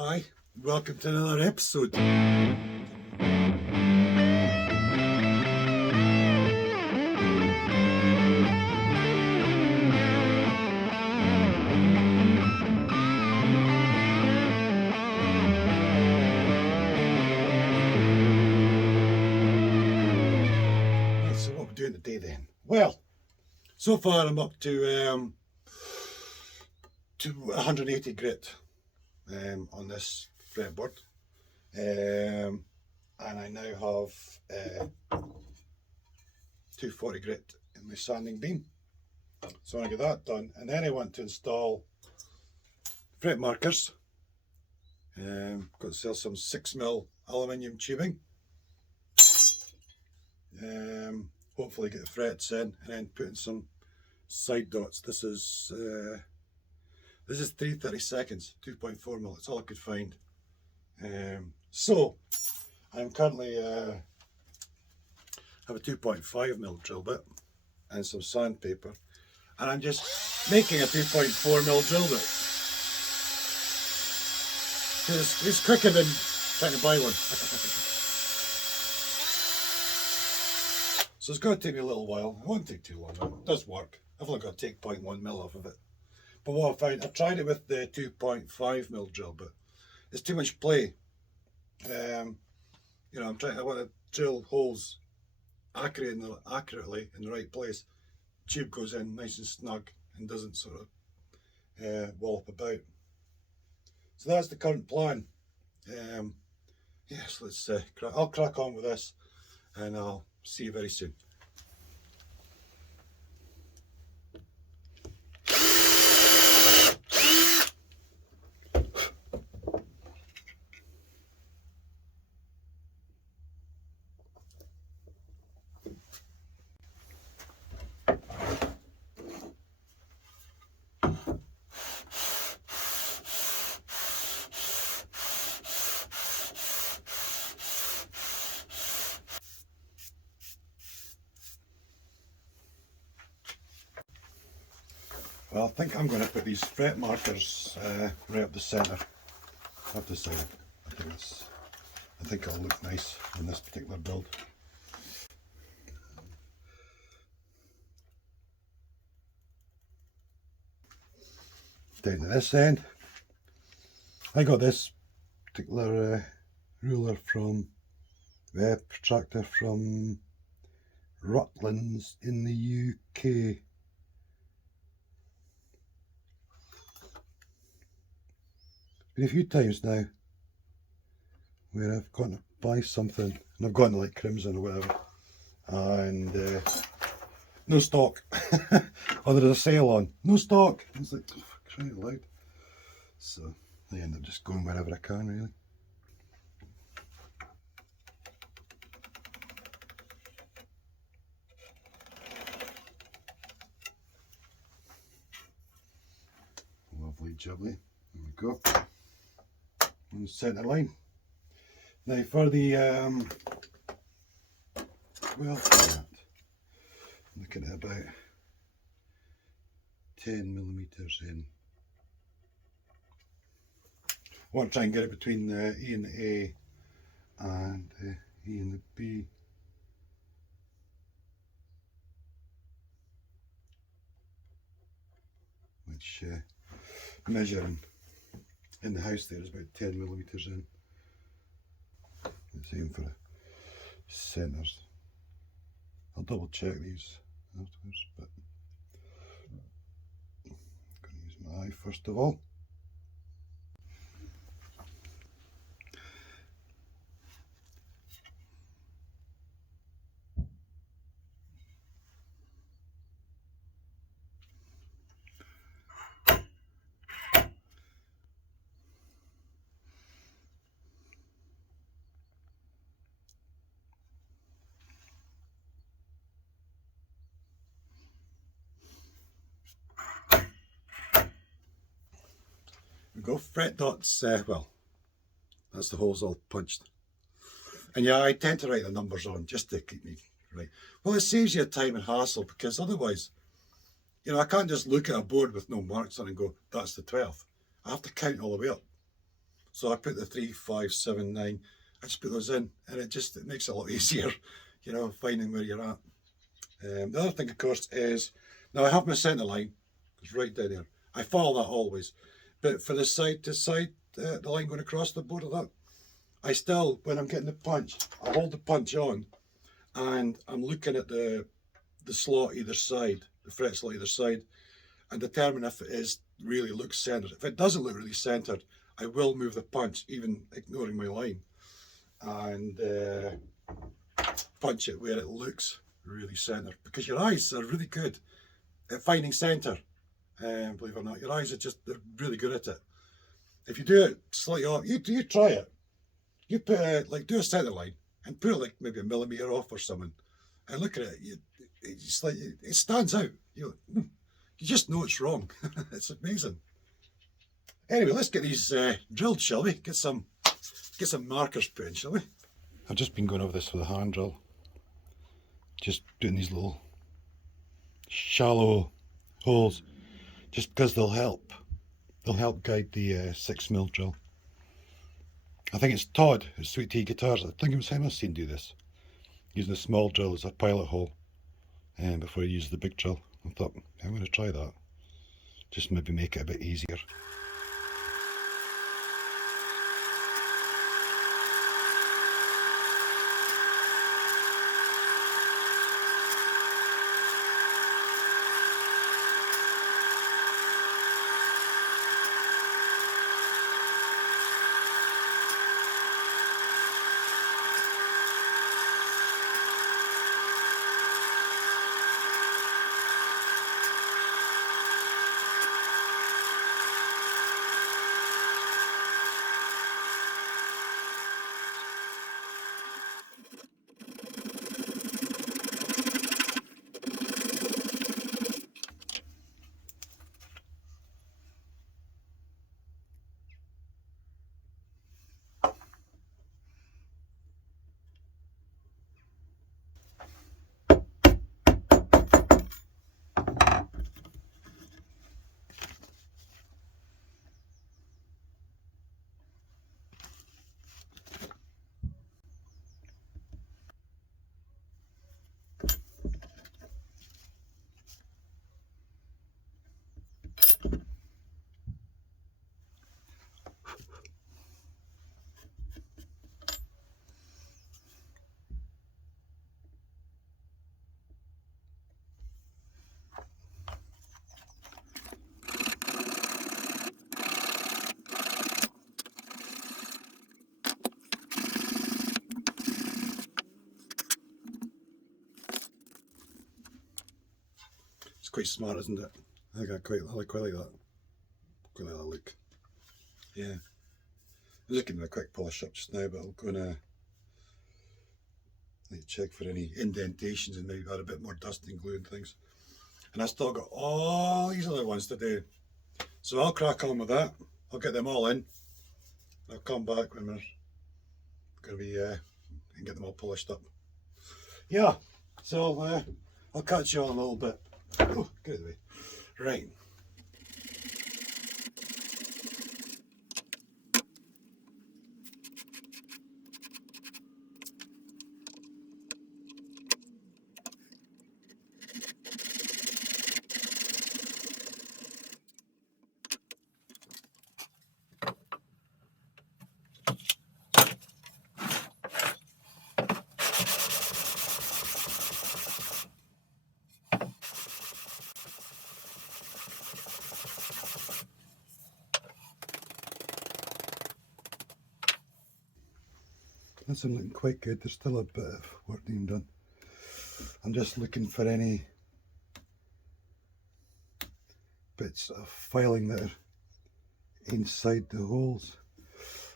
Hi, welcome to another episode. So what we're doing today then? Well, so far I'm up to 180 grit on this fretboard, and I now have 240 grit in my sanding beam. So I want to get that done, and then I want to install fret markers. Got to sell some 6mm aluminium tubing. Hopefully get the frets in, and then put in some side dots. This is 3/32, 2.4mm. That's all I could find. So I'm currently have a 2.5mm drill bit and some sandpaper, and I'm just making a 2.4mm drill bit because it's quicker than trying to buy one. So it's going to take me a little while. It won't take too long. It does work. I've only got to take 0.1mm off of it. But what I found, I tried it with the 2.5mm drill, but it's too much play. I want to drill holes accurately in the right place. Tube goes in nice and snug and doesn't sort of wallop about. So that's the current plan. Yes, let's. I'll crack on with this, and I'll see you very soon. Well, I think I'm going to put these fret markers right up the centre. I have to say, I think it'll look nice on this particular build. Down to this end. I got this particular ruler protractor from Rutland's in the UK. Been a few times now where I've gone to buy something and I've gone to like Crimson or whatever, and no stock. Or there's a sale on, no stock. I was like, oh, crying out loud. So I end up just going wherever I can, really. Lovely jubbly. There we go. On the centre line. Now for the I'm looking at about 10mm in. I want to try and get it between the E and the A and the E and the B. Which measuring in the house there is about 10mm in. The same for the centres. I'll double check these afterwards, but I'm going to use my eye first of all. Go fret dots, well, that's the holes all punched, and yeah, I tend to write the numbers on just to keep me right. Well, it saves you time and hassle, because otherwise, I can't just look at a board with no marks on and go, that's the 12th. I have to count all the way up. So I put the 3, 5, 7, 9. I just put those in, and it makes it a lot easier, you know, finding where you're at. The other thing, of course, is now I have my centre line. It's right down there. I follow that always, but for the side to side, the line going across the board of that, I still, when I'm getting the punch, I hold the punch on, and I'm looking at the slot either side, the fret slot either side, and determine if it is really looks centered. If it doesn't look really centered, I will move the punch, even ignoring my line, and punch it where it looks really centered. Because your eyes are really good at finding center. Believe it or not, your eyes are they're really good at it. If you do it slightly off, you try it. You put do a center line and put it like maybe a millimeter off or something, and look at it. It's like it stands out. You just know it's wrong. It's amazing. Anyway, let's get these drilled, shall we? Get some markers put in, shall we? I've just been going over this with a hand drill. Just doing these little shallow holes, just because they'll help. They'll help guide the 6mm drill. I think it's Todd at Sweet Tea Guitars. I think it was him I've seen do this, using a small drill as a pilot hole, and before he used the big drill. I thought, I'm going to try that. Just maybe make it a bit easier. It's quite smart, isn't it? I think I quite like that. Quite like that look. Yeah. I'm just giving it a quick polish up just now, but I'm gonna check for any indentations and maybe add a bit more dust and glue and things. And I still got all these other ones to do. So I'll crack on with that. I'll get them all in. I'll come back when we're gonna be and get them all polished up. Yeah. So I'll catch you on a little bit. Oh, get out of the way. Right. That's looking quite good. There's still a bit of work being done. I'm just looking for any bits of filing that are inside the holes.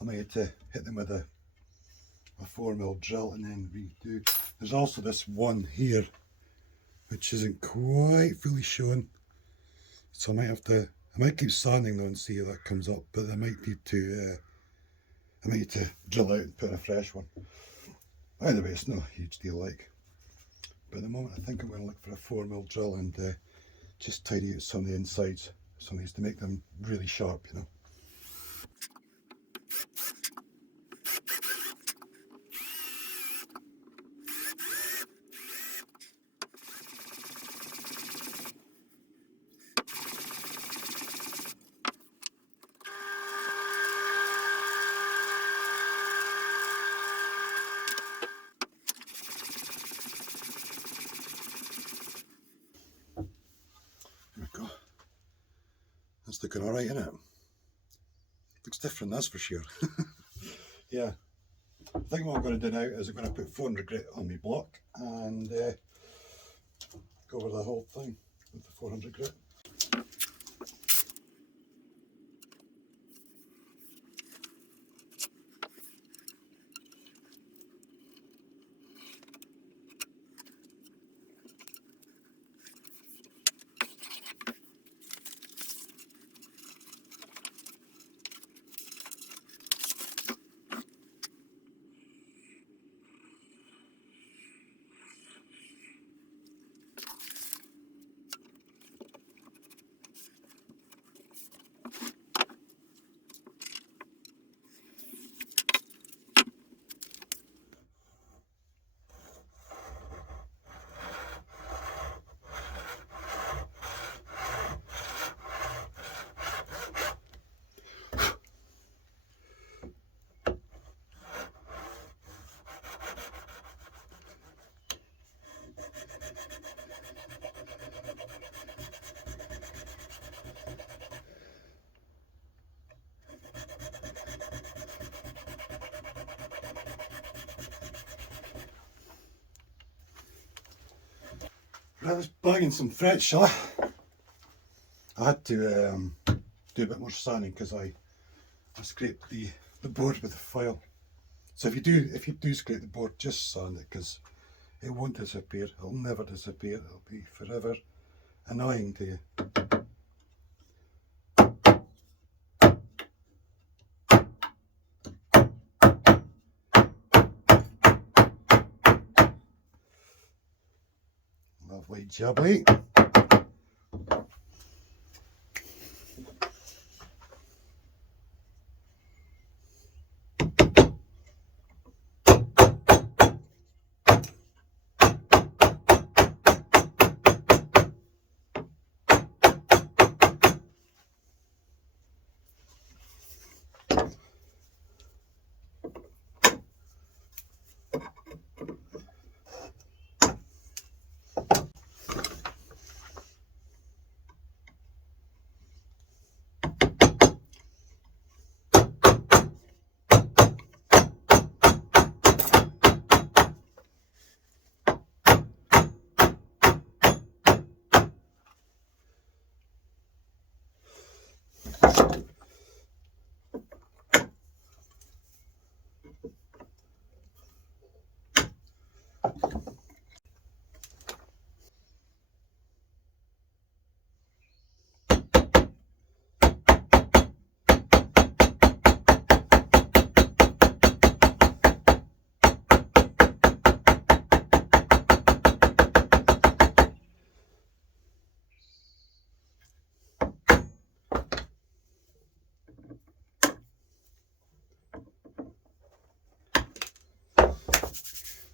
I might have to hit them with a 4mm drill and then redo. There's also this one here which isn't quite fully shown, so I might keep sanding though and see how that comes up, but I might need to drill out and put in a fresh one. Anyway, it's no huge deal like. But at the moment I think I'm going to look for a 4mm drill and just tidy out some of the insides, some of these to make them really sharp, you know. That's looking alright, isn't it? Looks different, that's for sure. Yeah. I think what I'm going to do now is I'm going to put 400 grit on my block and go over the whole thing with the 400 grit. I was bagging some thread, shall I had to do a bit more sanding because I scraped the board with the file. So if you do scrape the board, just sand it because it won't disappear. It'll never disappear. It'll be forever annoying to you. Lovely jubbly.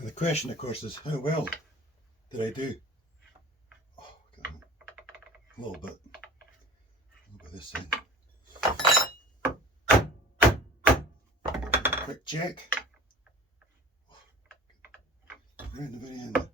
And the question, of course, is how well did I do? Oh, a little bit this end. Quick check. Right in the very end.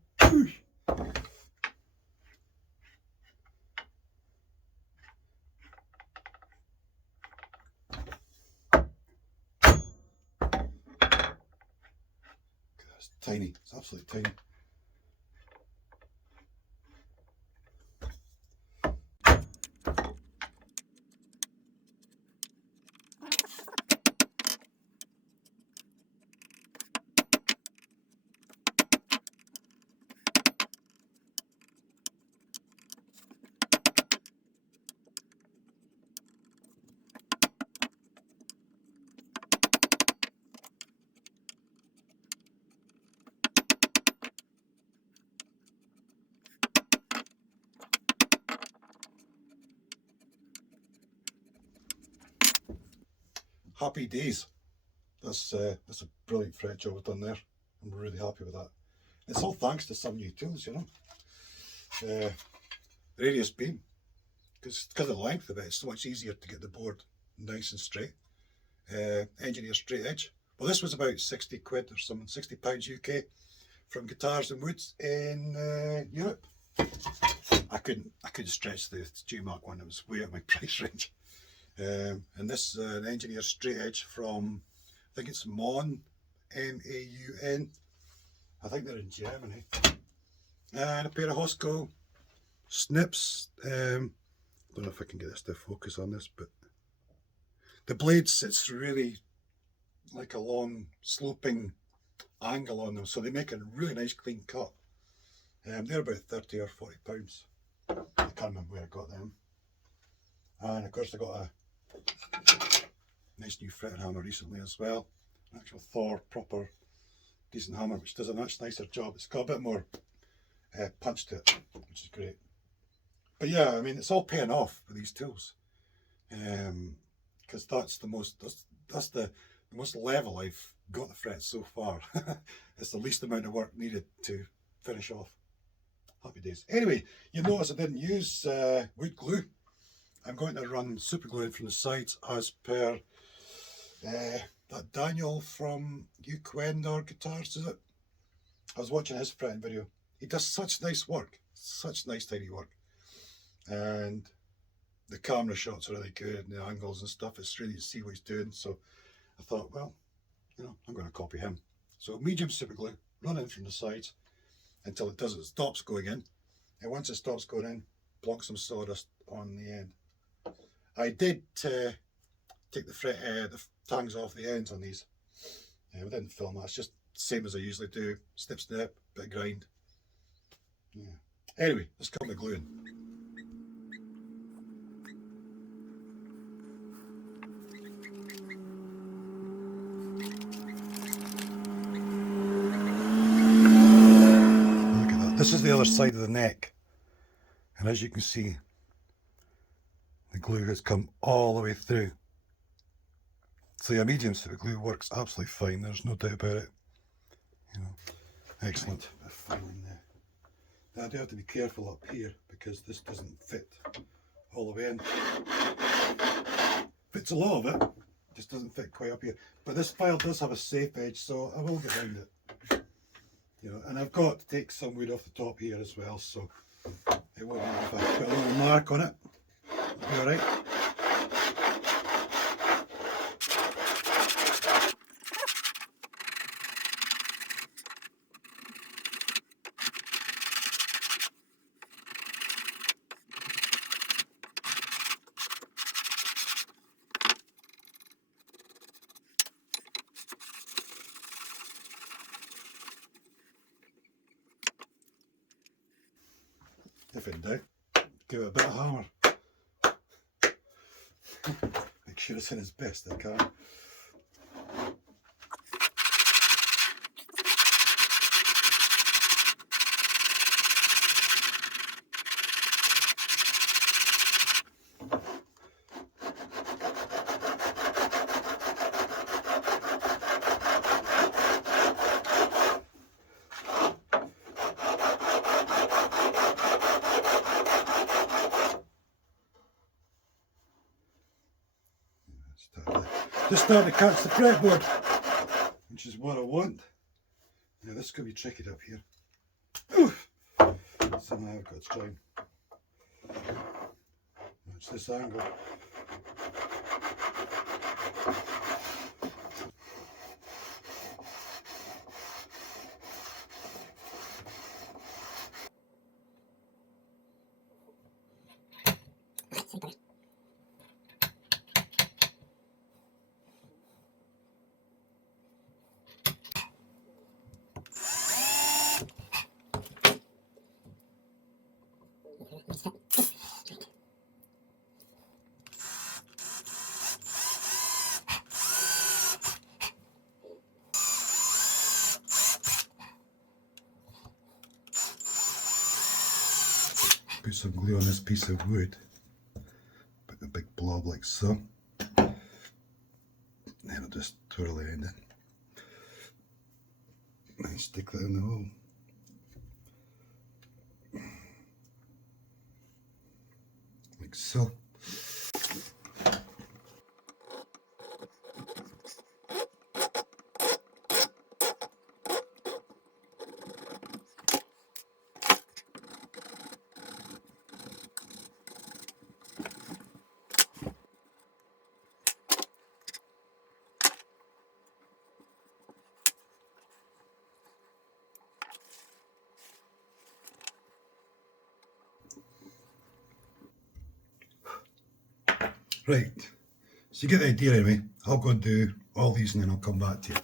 It's tiny. It's absolutely tiny. Happy days. That's a brilliant thread job I've done there. I'm really happy with that. It's all thanks to some new tools, you know. The radius beam, because of the length of it, it's so much easier to get the board nice and straight. Engineer straight edge. Well, this was about 60 quid or something, £60 UK from Guitars and Woods in Europe. I couldn't stretch the G Mark one. It was way out of my price range. And this is an engineer straight edge from, I think it's Maun, M-A-U-N. I think they're in Germany. And a pair of Hosco snips. Don't know if I can get this to focus on this, but the blade sits really like a long sloping angle on them, so they make a really nice clean cut. They're about 30 or 40 pounds. I can't remember where I got them. And of course I got a nice new fretted hammer recently as well. An actual Thor proper decent hammer, which does a much nicer job. It's got a bit more punch to it, which is great. But yeah, I mean, it's all paying off with these tools, because that's the most level I've got the frets so far. It's the least amount of work needed to finish off. Happy days. Anyway, you notice I didn't use wood glue. I'm going to run super glue in from the sides as per that Daniel from Uquendor Guitars, is it? I was watching his fretting video. He does such nice work, such nice tidy work. And the camera shots are really good and the angles and stuff. It's really to see what he's doing. So I thought, well, you know, I'm going to copy him. So medium super glue, run in from the sides until it stops going in. And once it stops going in, plonk some sawdust on the end. I did take the tangs off the ends on these. We didn't film that. It's just the same as I usually do. Snip, snip, bit of grind. Yeah. Anyway, let's come to gluing. Look at that. This is the other side of the neck. And as you can see, the glue has come all the way through. So your medium super glue works absolutely fine, there's no doubt about it. You know, excellent. Now I do have to be careful up here because this doesn't fit all the way in. Fits a lot of it, just doesn't fit quite up here. But this file does have a safe edge, so I will get around it. You know, and I've got to take some wood off the top here as well, so it won't matter if I put a little mark on it. It'll be alright. If in doubt, give it a bit of hammer. Make sure it's in its best I can. Just start to catch the fretboard, which is what I want. Now this could be tricky up here. Oof. Somehow I've got to try and match this angle. Put some glue on this piece of wood, put a big blob like so, then I'll just twirl the end in and stick that in the hole. Like so. Right, so you get the idea anyway. I'll go and do all these and then I'll come back to you.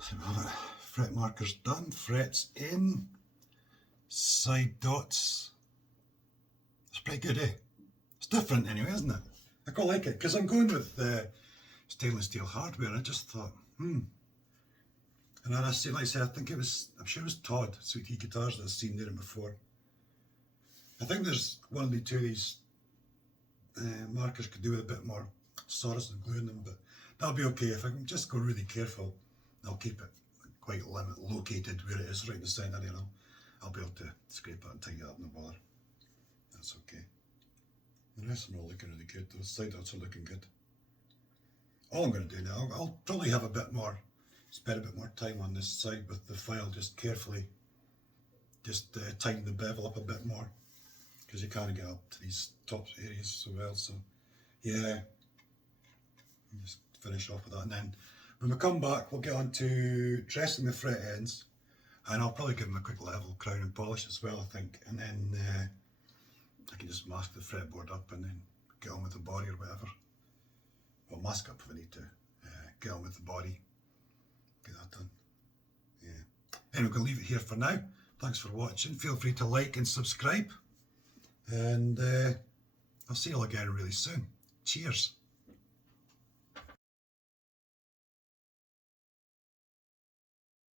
So we have it. Fret markers done, frets in, side dots. It's pretty good, eh? It's different anyway, isn't it? I quite like it because I'm going with stainless steel hardware. I just thought, And then like I said, I'm sure it was Todd, Sweet Tea Guitars, that I've seen there before. I think there's one of the two of these markers could do with a bit more source and glue in them, but that'll be okay. If I can just go really careful, I'll keep it quite located where it is, right in the centre, you know. I'll be able to scrape it and tidy it up, no bother. That's okay. The rest of them are looking really good. Those side dots are looking good. All I'm going to do now, I'll probably have spend a bit more time on this side with the file, just carefully, just tighten the bevel up a bit more, because you can't get up to these top areas so well. So yeah, just finish off with that, and then when we come back, we'll get on to dressing the fret ends, and I'll probably give them a quick level crown and polish as well, I think, and then I can just mask the fretboard up and then get on with the body or whatever. Well, mask up if I need to, get on with the body, get that done. Yeah. Anyway, we're going to leave it here for now. Thanks for watching. Feel free to like and subscribe, and I'll see you all again really soon. Cheers.